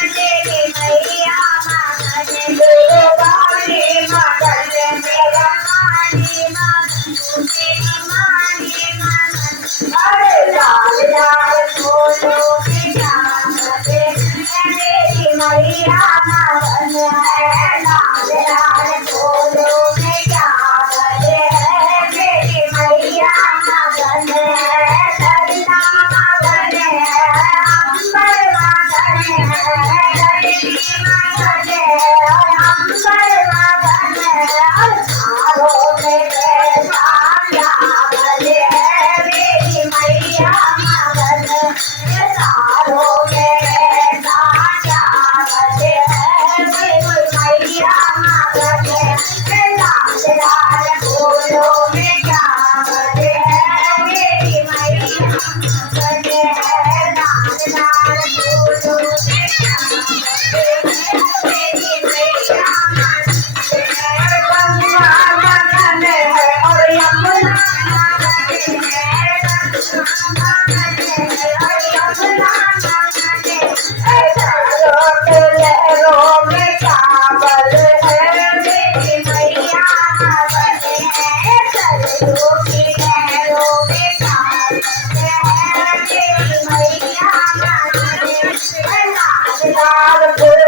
मेरी मैया मगन गुरुवाणी मगन मेरा मानी मगन मेरी मानी मगन अरे लाल लाल फूलों की चाहत मेरी मैया मगन है लाल लाल फूलों में क्या बजे है मेरी मैया मगन है दरिया मगन है अंबर मगन है दरिया मगन है और अंबर मगन है और तारों में कैसा क्या बजे है मेरी मैया मगन है तारों में कैसा क्या बजे है मेरी मैया मगन है लाल लाल फूलों में क्या बजे है मेरी मैया मगन है लाल लाल फूलों में क्या बजे है मेरी मैया मगन है गंगा मगन है और यमुना मगन है गंगा मगन है और यमुना मगन है चारों के लहरों में चावल है मेरी मैया मगन है सरसों की लहरों में चावल है मेरी मैया मगन है लाल लाल फूल